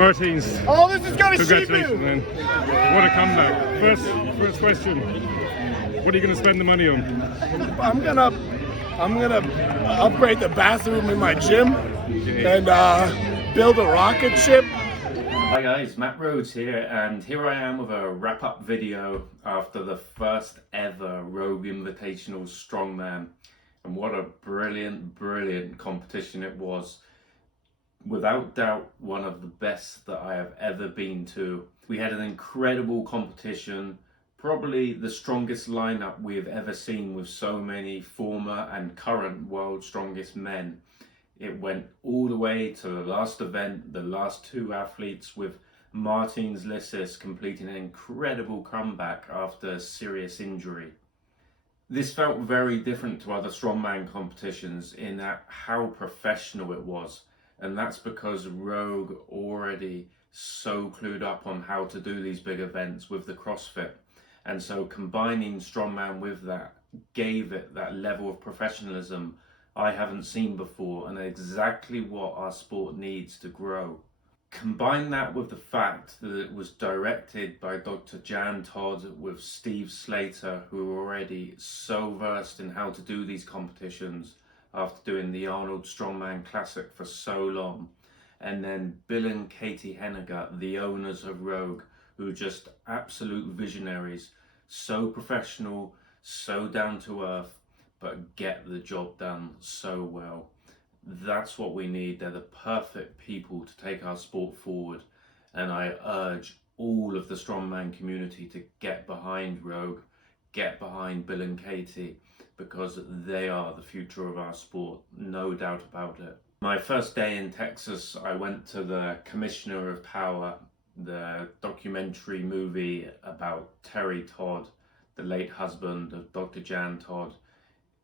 Martins. Oh, this is gonna shape Congratulations, you. man. What a comeback. First question. What are you going to spend the money on? I'm gonna upgrade the bathroom in my gym and build a rocket ship. Hi guys, Matt Rhodes here, and here I am with a wrap-up video after the first ever Rogue Invitational Strongman. And what a brilliant competition it was. Without doubt, one of the best that I have ever been to. We had an incredible competition, probably the strongest lineup we've ever seen, with so many former and current world's strongest men. It went all the way to the last event, the last two athletes, with Martins Lissis completing an incredible comeback after a serious injury. This felt very different to other strongman competitions in that how professional it was. And that's because Rogue already so clued up on how to do these big events with the CrossFit. And so combining strongman with that gave it that level of professionalism I haven't seen before, and exactly what our sport needs to grow. Combine that with the fact that it was directed by Dr. Jan Todd with Steve Slater, who are already so versed in how to do these competitions after doing the Arnold Strongman Classic for so long. And then Bill and Katie Henniger, the owners of Rogue, who are just absolute visionaries, so professional, so down to earth, but get the job done so well. That's what we need. They're the perfect people to take our sport forward. And I urge all of the strongman community to get behind Rogue, get behind Bill and Katie, because they are the future of our sport, no doubt about it. My first day in Texas, I went to the Commissioner of Power, the documentary movie about Terry Todd, the late husband of Dr. Jan Todd.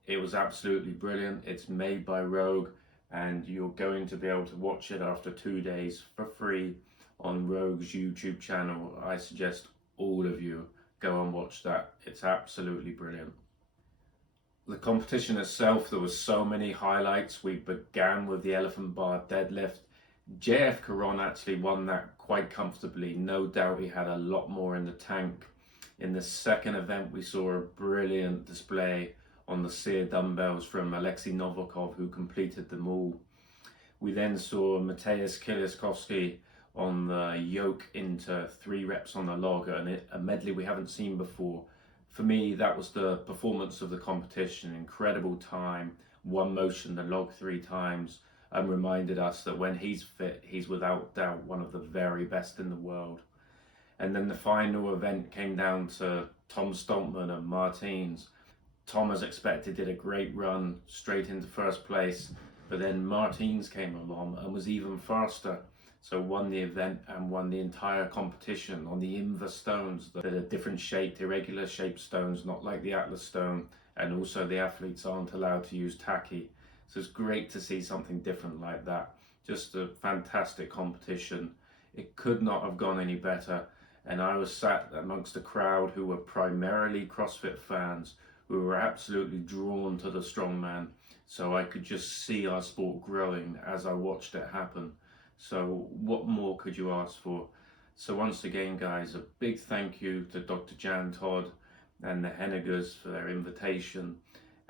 It was absolutely brilliant. It's made by Rogue, and you're going to be able to watch it after 2 days for free on Rogue's YouTube channel. I suggest all of you go and watch that. It's absolutely brilliant. The competition itself, there was so many highlights. We began with the elephant bar deadlift. JF Caron actually won that quite comfortably. No doubt he had a lot more in the tank. In the second event, we saw a brilliant display on the sear dumbbells from Alexei Novikov, who completed them all. We then saw Mateusz Kieliszkowski on the yoke into 3 reps on the log, and a medley we haven't seen before. For me, that was the performance of the competition. Incredible time, one motion, the log 3 times, and reminded us that when he's fit, he's without doubt one of the very best in the world. And then the final event came down to Tom Stoltman and Martins. Tom, as expected, did a great run straight into first place, but then Martins came along and was even faster. So won the event and won the entire competition on the Inver stones that are different shaped, irregular shaped stones, not like the Atlas stone. And also the athletes aren't allowed to use tacky. So it's great to see something different like that. Just a fantastic competition. It could not have gone any better. And I was sat amongst a crowd who were primarily CrossFit fans, who were absolutely drawn to the strongman. So I could just see our sport growing as I watched it happen. So what more could you ask for? So once again, guys, a big thank you to Dr. Jan Todd and the Hennigers for their invitation.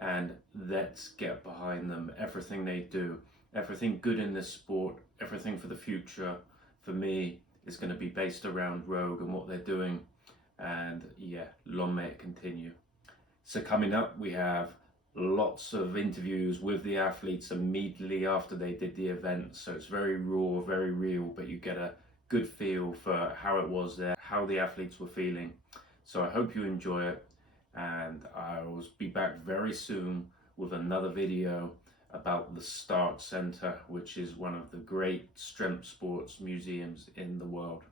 And let's get behind them. Everything they do, everything good in this sport, everything for the future, for me, is going to be based around Rogue and what they're doing. And yeah, long may it continue. So coming up, we have lots of interviews with the athletes immediately after they did the event. So it's very raw, very real, but you get a good feel for how it was there, how the athletes were feeling. So I hope you enjoy it, and I will be back very soon with another video about the Start Center, which is one of the great strength sports museums in the world.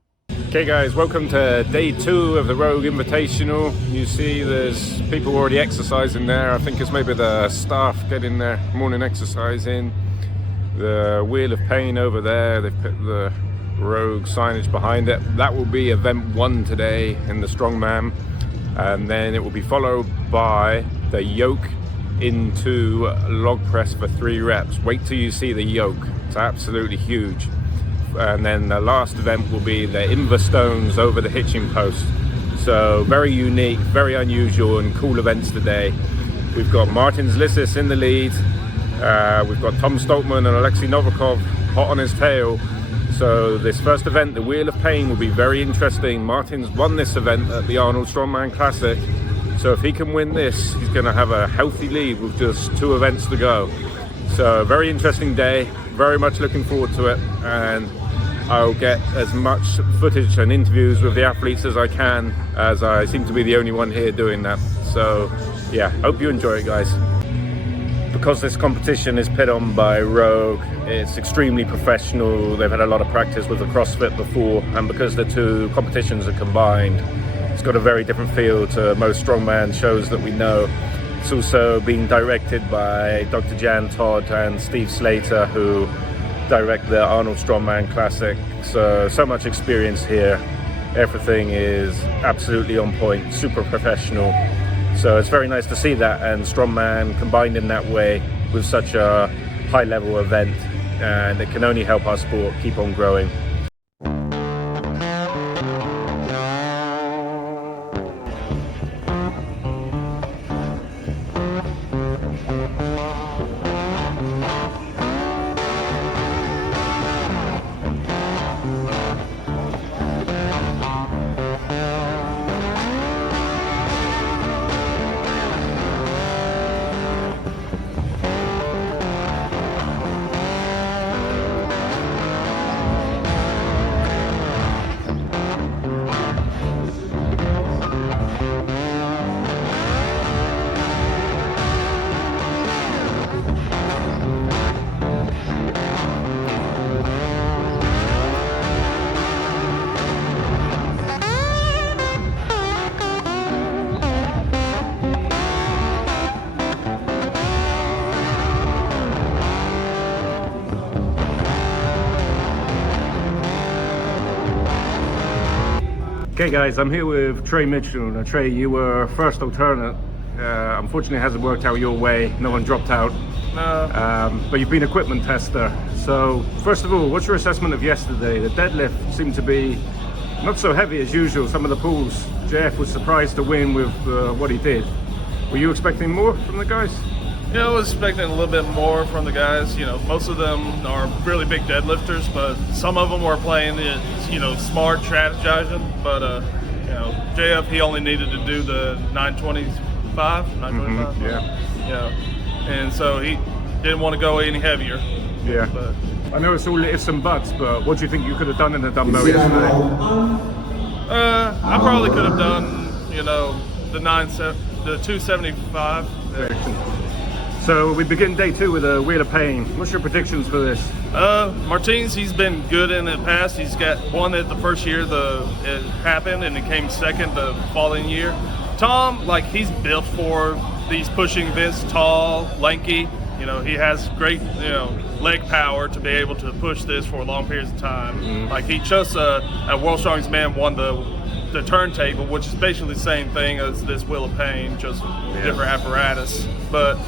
Okay guys, welcome to day 2 of the Rogue Invitational. You see there's people already exercising there. I think it's maybe the staff getting their morning exercise in. The Wheel of Pain over there, they've put the Rogue signage behind it. That will be event 1 today in the Strongman, and then it will be followed by the yoke into log press for 3 reps. Wait till you see the yoke, it's absolutely huge. and then the last event will be the Inver Stones over the hitching post. So very unique, very unusual and cool events today. We've got Martins Lissis in the lead. We've got Tom Stoltman and Alexei Novikov hot on his tail. So this first event, the Wheel of Pain, will be very interesting. Martins won this event at the Arnold Strongman Classic. So if he can win this, he's going to have a healthy lead with just 2 events to go. So a very interesting day, very much looking forward to it. And I'll get as much footage and interviews with the athletes as I can, as I seem to be the only one here doing that. So yeah, hope you enjoy it, guys. Because this competition is put on by Rogue, it's extremely professional. They've had a lot of practice with the CrossFit before, and because the 2 competitions are combined, it's got a very different feel to most strongman shows that we know. It's also being directed by Dr. Jan Todd and Steve Slater, who direct the Arnold Strongman Classic. So much experience here. Everything is absolutely on point, super professional. So it's very nice to see that, and Strongman combined in that way with such a high level event, and it can only help our sport keep on growing. Okay guys, I'm here with Trey Mitchell. Now Trey, you were first alternate. Unfortunately it hasn't worked out your way, no one dropped out. No. But you've been equipment tester. So first of all, what's your assessment of yesterday? The deadlift seemed to be not so heavy as usual. Some of the pulls, JF was surprised to win with what he did. Were you expecting more from the guys? Yeah, I was expecting a little bit more from the guys. You know, most of them are really big deadlifters, but some of them were playing it, you know, smart, strategizing. But, you know, JF, he only needed to do the 925. Yeah. And so he didn't want to go any heavier. Yeah. But I know it's all ifs and buts, but what do you think you could have done in the dumbbell yesterday? I probably could have done, you know, the 275. So we begin day 2 with a Wheel of Pain. What's your predictions for this? Martins, he's been good in the past. He's got one at the first year it happened, and it came second the following year. Tom, like, he's built for these pushing events, tall, lanky. You know, he has great, you know, leg power to be able to push this for long periods of time. Mm-hmm. Like, he just at World's Strongest Man won the turntable, which is basically the same thing as this Wheel of Pain, just different apparatus. But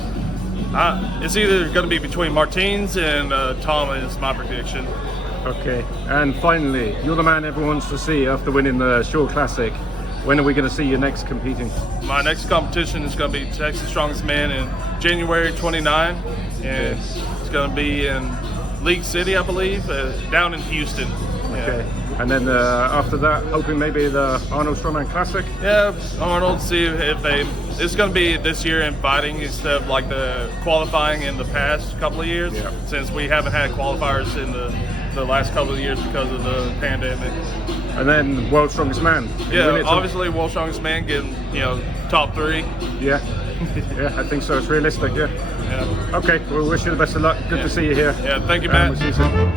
it's either going to be between Martins and Tom is my prediction. Okay, and finally, you're the man everyone wants to see after winning the Shore Classic. When are we going to see you next competing? My next competition is going to be Texas Strongest Man in January 29, and it's going to be in League City, I believe, down in Houston. Okay, and then after that, hoping maybe the Arnold Strongman Classic? Yeah, Arnold, see if it's going to be this year in fighting instead of like the qualifying in the past couple of years, since we haven't had qualifiers in the last couple of years because of the pandemic. And then World's Strongest Man. Yeah, obviously World's Strongest Man getting, you know, top 3. Yeah, yeah, I think so. It's realistic, yeah. Okay, well, we wish you the best of luck. Good to see you here. Yeah, thank you, Matt. We'll see you soon.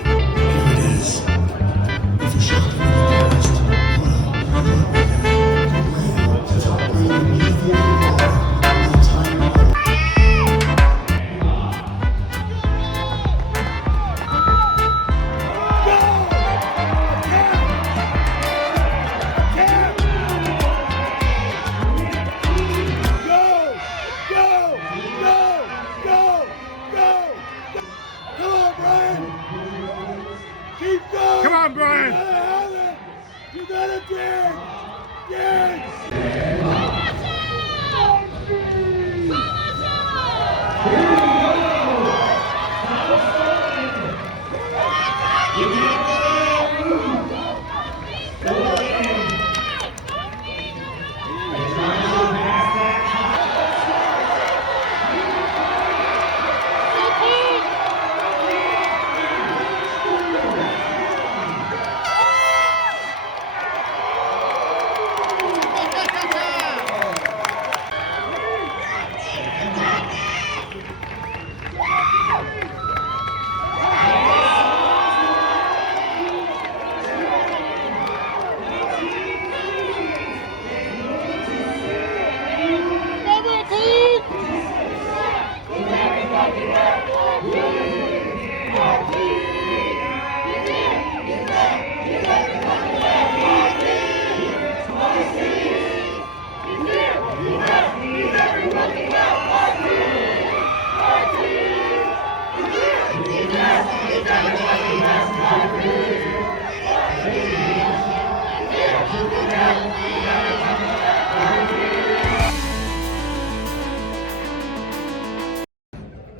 Keep going! on, Brian. You got it, Dan. Yes.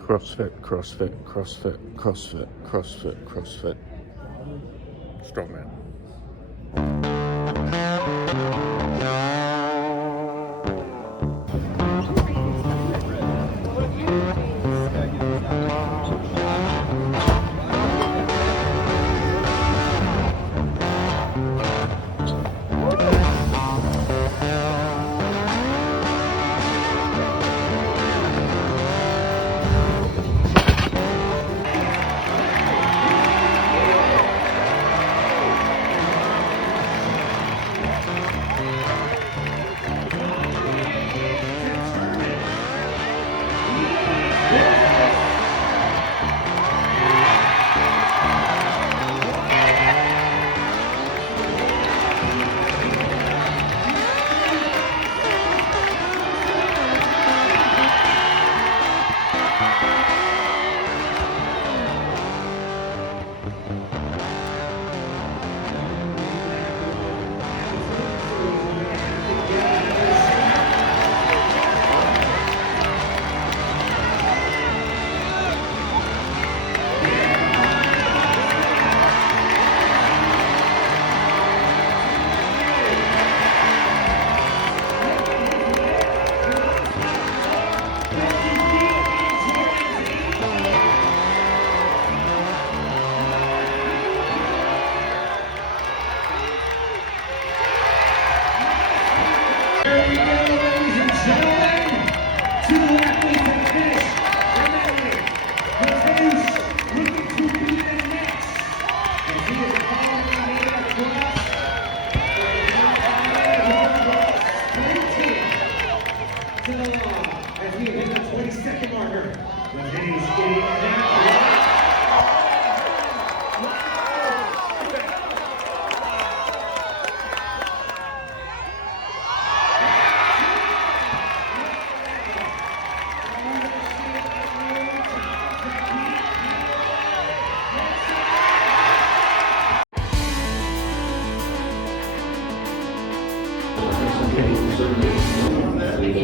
CrossFit, CrossFit, CrossFit, CrossFit, CrossFit, CrossFit. Strongman.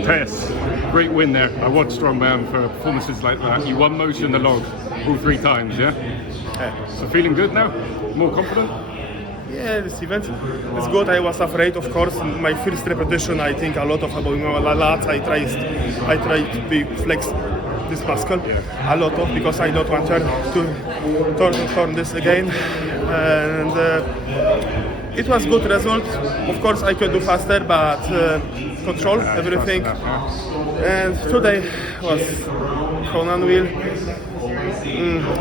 Tess, great win there. I watched Strongman for performances like that. You won most in the log all 3 times, yeah? So feeling good now? More confident? Yeah, this event is good. I was afraid, of course. In my first repetition, I think a lot of about lats. I tried to be flex this muscle a lot of because I don't want to turn this again. And it was good result. Of course, I could do faster, but control everything. And today was Conan wheel.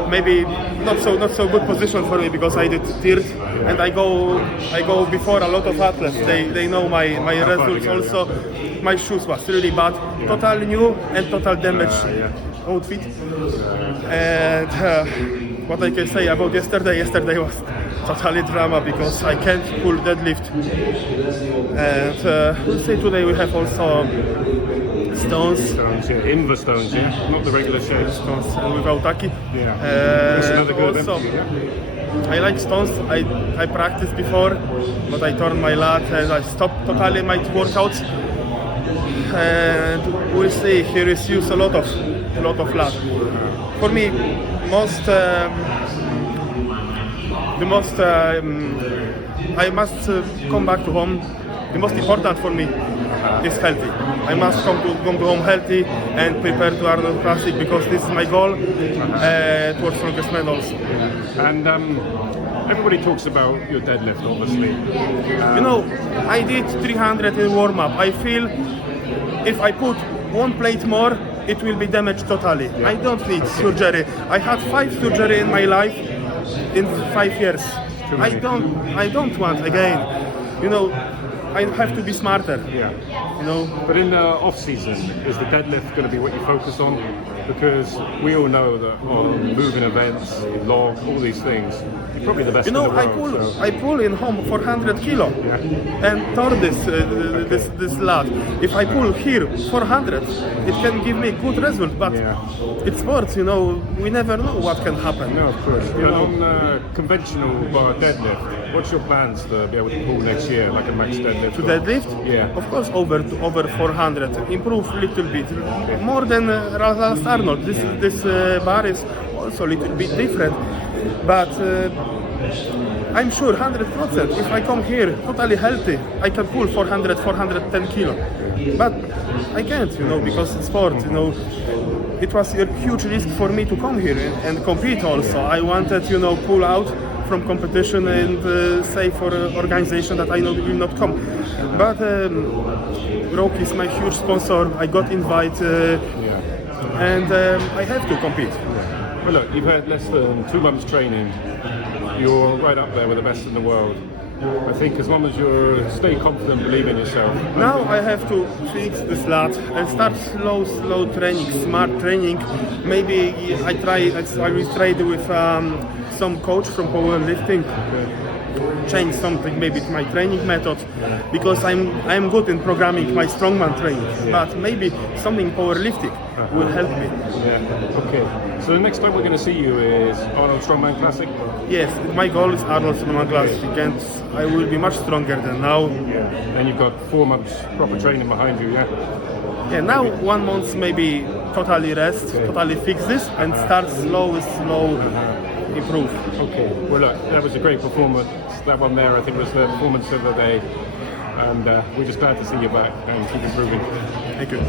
Maybe not so good position for me because I did third, and I go before a lot of athletes. They know my results also. My shoes was really bad, total new and total damage outfit. And what I can say about yesterday was totally drama because I can't pull deadlift. And we'll see today we have also stones. Inver stones, yeah? Not the regular shapes. Stones without Aki. Yeah. That's another good also, empty, yeah? I like stones. I practiced before, but I torn my lat and I stopped totally my workouts. And we'll see. Here is used a lot of lat. For me, I must come back to home. The most important for me is healthy. I must come to home healthy and prepare to Arnold Classic because this is my goal towards strongest man also. And everybody talks about your deadlift, obviously. You know, I did 300 in warm-up. I feel if I put one plate more, it will be damaged totally. Yeah. I don't need surgery. I had 5 surgery in my life in 5 years. I don't want again. You know, I have to be smarter. Yeah. You know. But in the off season, is the deadlift going to be what you focus on? Because we all know that on moving events, log, all these things, you're probably the best. You know, in the world, I pull in home 400 kilo and turn this lat. If I pull here 400, it can give me good result. But it's sports, you know. We never know what can happen. No, of course. But on conventional bar deadlift, what's your plans to be able to pull next year, like a max deadlift? To deadlift? Yeah. Of course, over 400. Improve a little bit, more than last Arnold. This bar is also a little bit different, but I'm sure 100%. If I come here totally healthy, I can pull 400, 410 kilo. But I can't, you know, because it's sport. You know, it was a huge risk for me to come here and compete. Also, I wanted, you know, pull out from competition and say for an organization that I know will not come. But Rogue is my huge sponsor. I got invited, and I have to compete. Well, look, you've had less than 2 months training. You're right up there with the best in the world. I think as long as you stay confident, believe in yourself. Now I have to fix this lat and start slow training, smart training. Maybe I will trade with some coach from powerlifting. Change something, maybe my training method, because I'm good in programming my strongman training. But maybe something powerlifting will help me. Yeah. Okay. So the next time we're going to see you is Arnold Strongman Classic? Yes, my goal is Arnold Strongman Classic, and I will be much stronger than now. Yeah. And you've got 4 months proper training behind you, yeah? Yeah, now 1 month maybe totally rest, totally fix this, and start slow, improve. Okay. Well, look, that was a great performance. That one there, I think, was the performance of the day. And we're just glad to see you back and keep improving. Thank you.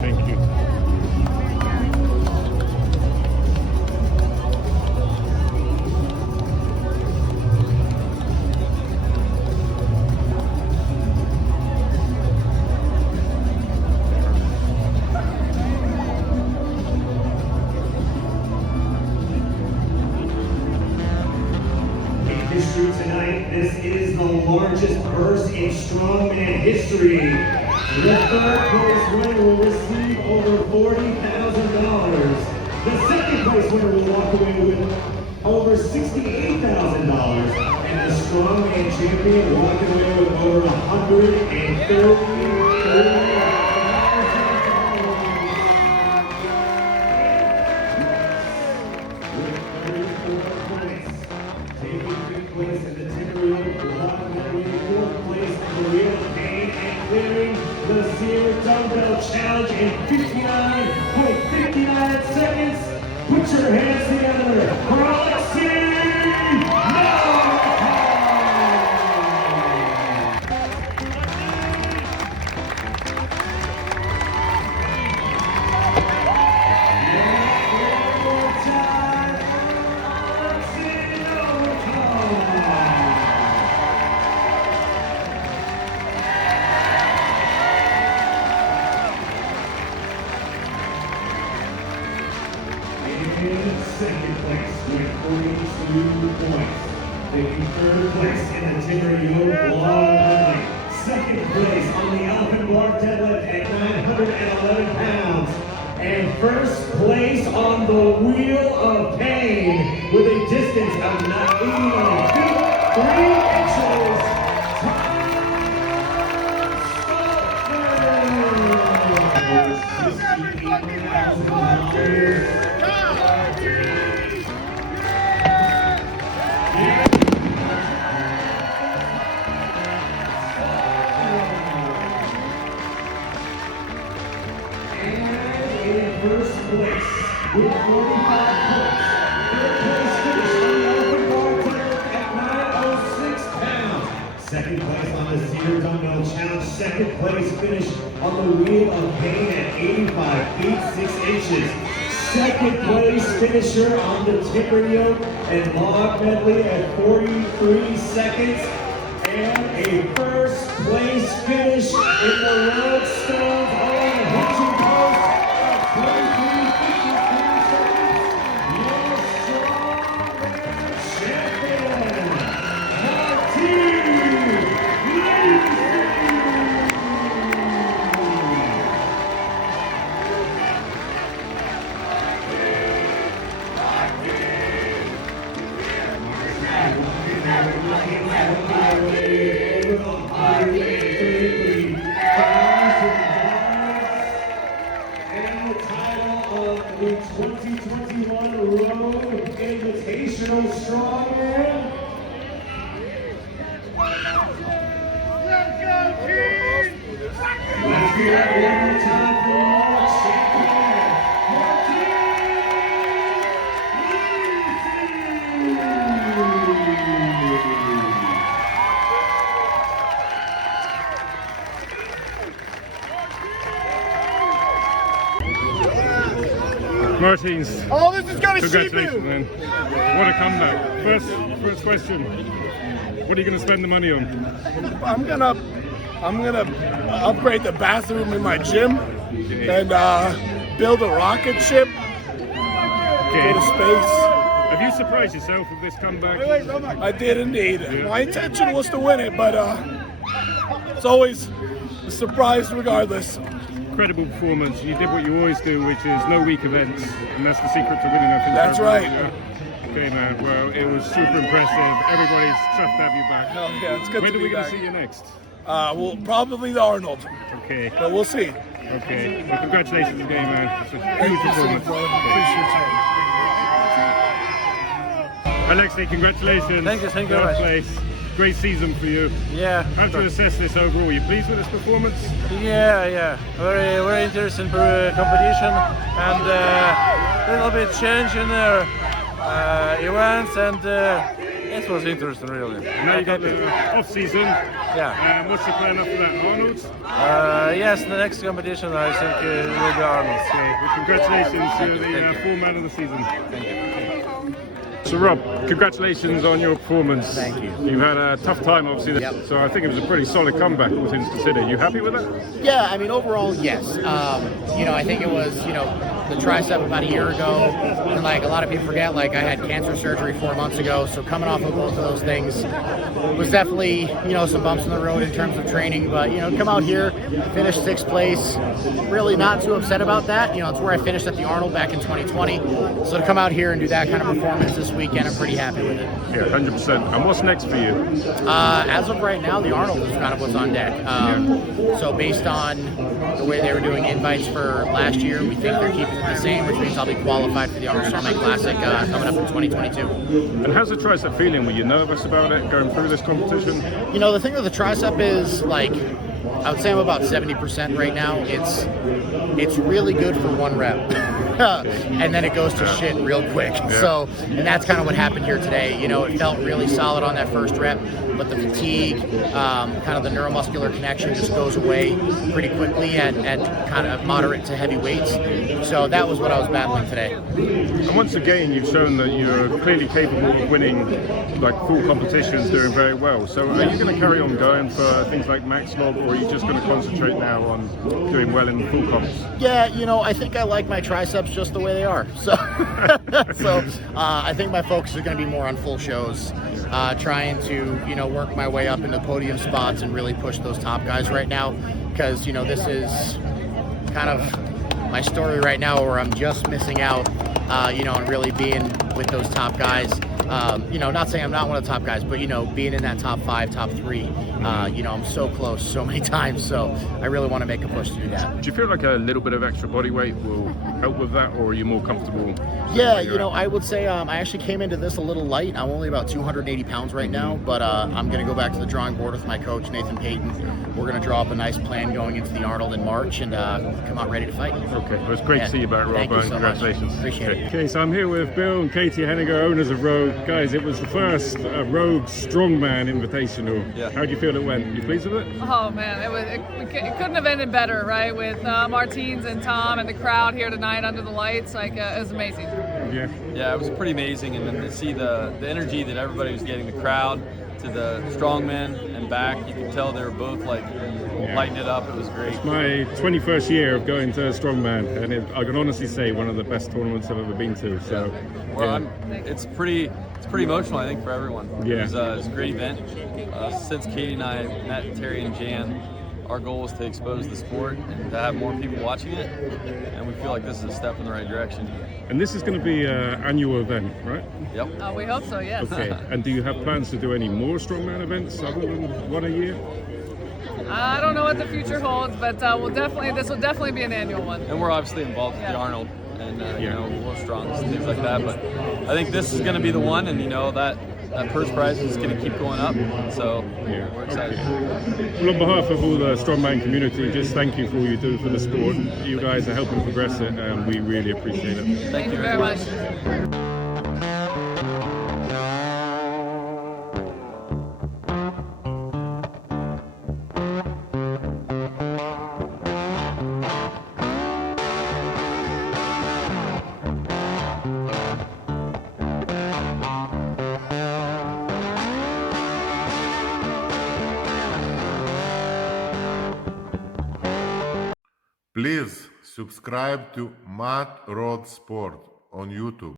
Thank you. history. The third place winner will receive over $40,000. The second place winner will walk away with over $68,000. And the strongman champion walking away with over $130,000. Challenge in 59.59 seconds. Put your hands together for Alexei. Second place with 42 points. Taking third place in the Timber Yoke Long Line. Second place on the Elephant Block Deadlift at 911 pounds. And first place on the Wheel of Pain with a distance of 89 feet, 3 inches. First place with 45 points. Third place finish on the Open Bar Deadlift at 906 pounds. Second place on the Cedar Dumbbell Challenge. Second place finish on the Wheel of Pain at 85 feet 6 inches. Second place finisher on the Timber Yoke and Log Medley at 43 seconds. And a first place finish in the Rhodes Stones on the hitching post. The 2021 Rogue Invitational Strongman. Let's go, team! Let's hear it one more time for Mark Champion. Martins. Oh, this is gonna Congratulations, man. What a comeback. First question. What are you gonna spend the money on? I'm gonna upgrade the bathroom in my gym and build a rocket ship. Go to space. Have you surprised yourself with this comeback? I did indeed. Yeah. My intention was to win it, but it's always a surprise regardless. Incredible performance. You did what you always do, which is no weak events, and that's the secret to winning. I think. That's right. Yeah. Okay, man. Well, it was super impressive. Everybody's chuffed to have you back. Oh, yeah, it's good When to are we be going back. to see you next? Well, probably the Arnold, Okay. but we'll see. Okay. Well, congratulations again, man. It's a Thank huge you so much, performance. brother. Okay. Appreciate you. Alexei, congratulations. Thank you very Third much. place. Great season for you. Yeah. How do you assess this overall? Are you pleased with this performance? Yeah. Very interesting competition and a little bit change in the events and it was interesting really. Now you've got the off-season. Yeah. What's the plan after that? Arnold's? Yes, the next competition I think will be Arnold's. Okay. Well, congratulations Thank to you. the full man of the season. Thank you. So Rob, congratulations on your performance. Thank you. You've had a tough time, obviously. Yep. So I think it was a pretty solid comeback, all things considered. You happy with that? Yeah, I mean, overall, yes. I think it was, the tricep about a year ago, and like a lot of people forget, like I had cancer surgery 4 months ago, so coming off of both of those things was definitely, some bumps in the road in terms of training, but, come out here, finish 6th place, really not too upset about that. It's where I finished at the Arnold back in 2020, so to come out here and do that kind of performance this weekend, I'm pretty happy with it. Yeah, 100%. And what's next for you? As of right now, the Arnold is kind of what's on deck. So based on the way they were doing invites for last year, we think they're keeping it the same, which means I'll be qualified for the Arnold Strongman Classic coming up in 2022. And how's the tricep feeling? Were you nervous about it going through this competition? The thing with the tricep is, like, I would say I'm about 70% right now. It's really good for 1 rep. And then it goes to shit real quick. Yeah. So, and that's kind of what happened here today. It felt really solid on that first rep, but the fatigue, kind of the neuromuscular connection just goes away pretty quickly at kind of moderate to heavy weights. So that was what I was battling today. And once again, you've shown that you're clearly capable of winning like full competitions, doing very well. So are you going to carry on going for things like max log, or are you just going to concentrate now on doing well in the full comps? Yeah, I think I like my triceps just the way they are. So, I think my focus is going to be more on full shows, trying to, work my way up into podium spots and really push those top guys right now. Because, this is kind of my story right now where I'm just missing out, and really being with those top guys. Not saying I'm not one of the top guys, but, being in that top 5, top 3, I'm so close so many times. So I really want to make a push to do that. Do you feel like a little bit of extra body weight will help with that, or are you more comfortable? Yeah, I would say I actually came into this a little light. I'm only about 280 pounds right now, but I'm going to go back to the drawing board with my coach, Nathan Payton. We're going to draw up a nice plan going into the Arnold in March and come out ready to fight. Okay, well, it's great to see you back, Rob. Thank you so Congratulations. much. Appreciate it. Okay, so I'm here with Bill and Katie Henniger, owners of Rogue. Guys, it was the first Rogue Strongman Invitational. Yeah. How do you feel it went? You pleased with it? Oh man, it couldn't have ended better, right? With Martins and Tom and the crowd here tonight under the lights, it was amazing. Yeah. Yeah, it was pretty amazing, and then to see the energy that everybody was getting, the crowd to the strongmen and back, you could tell they were both lighting it up. It was great. It's my 21st year of going to Strongman, and I can honestly say one of the best tournaments I've ever been to. So, well, it's pretty emotional, I think, for everyone. Yeah. It was a great event. Since Katie and I met Terry and Jan, our goal is to expose the sport and to have more people watching it, and we feel like this is a step in the right direction. And this is going to be an annual event, right? Yep. We hope so, yes. Okay. And do you have plans to do any more Strongman events other than one a year? I don't know what the future holds, but this will definitely be an annual one. And we're obviously involved with the Arnold and World Strongs and things like that, but I think this is going to be the one, and that purse prize is going to keep going up, so we're excited. Okay. Well, on behalf of all the Strongman community, just thank you for all you do for the sport. You guys are helping progress it, and we really appreciate it. Thank you very much. Please subscribe to Matt Rhodes Sport on YouTube.